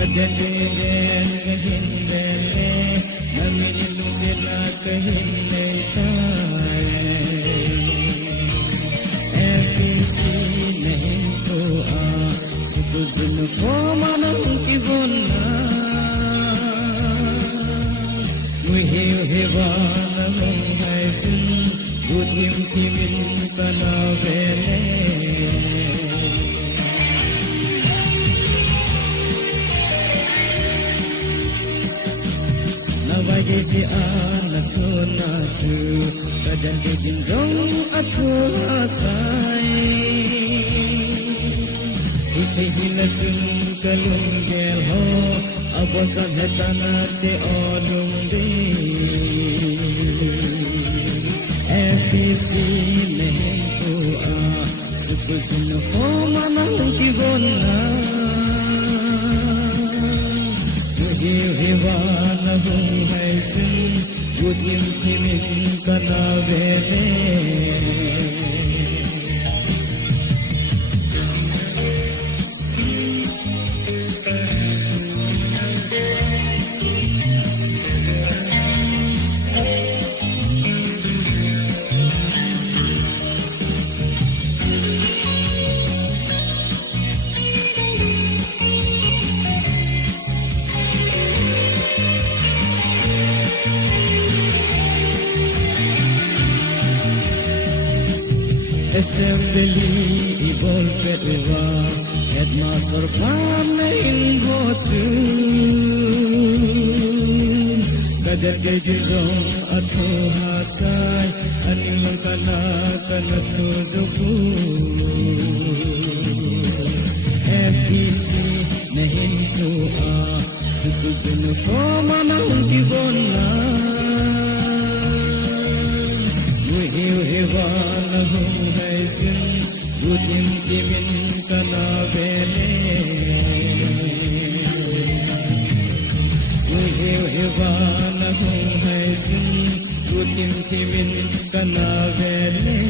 Kajadian kahinde namini lungila kahinde tae FPC nahin ko sukudun ko manang kibona muhiu hewana mong haifun budim kimin kanavele Nawajisi anakku nasu kajan kejinjong aku asai Ihihilasun kalunggel ho abosan hetanate odung di FPC nehengku sukusun ho manang kibona Hewana bungai sun Budim kimin kana bebe Assembly ibol ketwa headmaster pamain bosu kajar kejong atho hakai aning kana kana tuduku FPC nahin ko susubun ko manang kibona Hewana bungai sun budim kimin kana bele Hewana bungai sun budim kimin kana bele